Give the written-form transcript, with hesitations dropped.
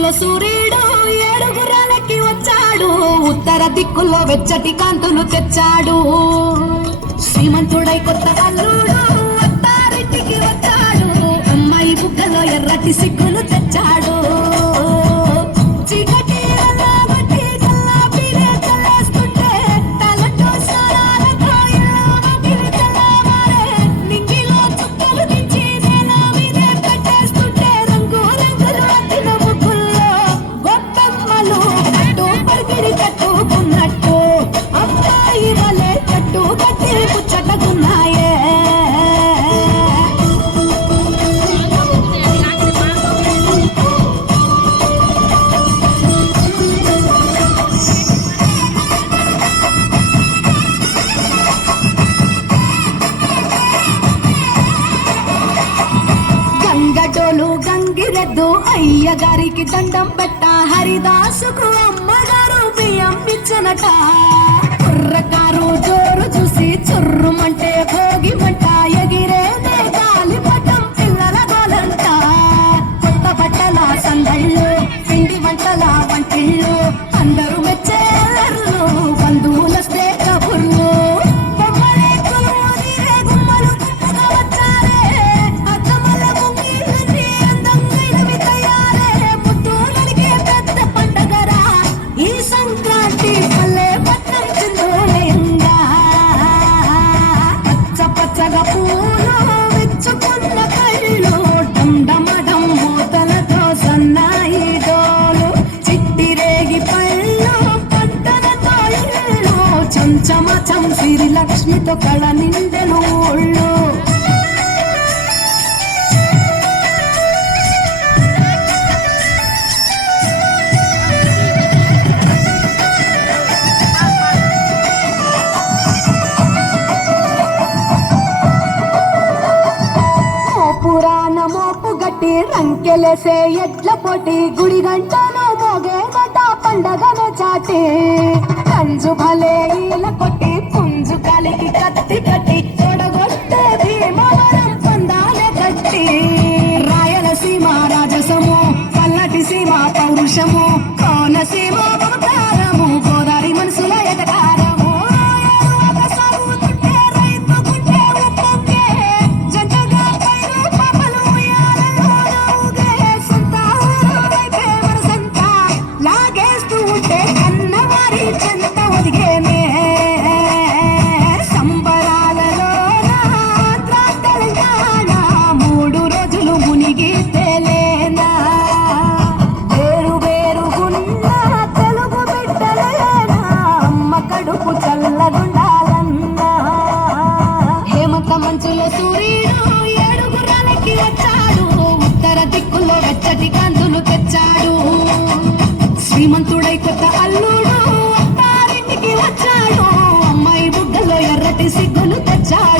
మంచులో సూర్యుడు ఏడుగురాలకి వచ్చాడు, ఉత్తర దిక్కుల్లో వెచ్చటి కాంతులు తెచ్చాడు. శ్రీమంతుడై కొత్త అల్లుడు అత్తారింటికి వచ్చాడు, అమ్మాయి బుగ్గలో ఎర్రటి సిగ్గులు తెచ్చాడు. గంగిరెద్దు అయ్యగారికి దండం పెట్ట, హరిదాసుకు అమ్మగారు బియ్యం ఇచ్చనట. కుర్రకారు జోరు చూసి చుర్రుమంటే భోగి మంట, ఎగిరేనే గాలిపటం పిల్లల గోలంట. కొత్త బట్టల సందళ్ళు, పిండి వంటల వంటిళ్ళు, అందరూ మెచ్చే అల్లర్లు, బంధువులొస్తే కబుర్లు. చమచం సిరి లక్ష్మితో కళ నిండెను ఒళ్ళు. పురాణ మోపు గట్టి రంకెలేసే ఎడ్ల పోటీ, గుడి గంటను మోగే గట పండగనే చాటి. కంజు భలే ఈల కొట్టి పుంజు కాలికి కత్తి కట్టి, తొడగొట్టే భీమవరం పందాలే కట్టి. రాయలసీమ రాజసము, పల్లటి సీమ పౌరుషము, కోనసీమ మమకారము, గోదావరి మనసుల ఎటకారము. మంచులో సూర్యుడు ఏడుగురాలకి వచ్చాడు, ఉత్తర దిక్కుల్లో వెచ్చటి కాంతులు తెచ్చాడు. శ్రీమంతుడై కొత్త అల్లుడు అత్తారింటికి వచ్చాడు, అమ్మాయి బుగ్గలో ఎర్రటి సిగ్గులు తెచ్చాడు.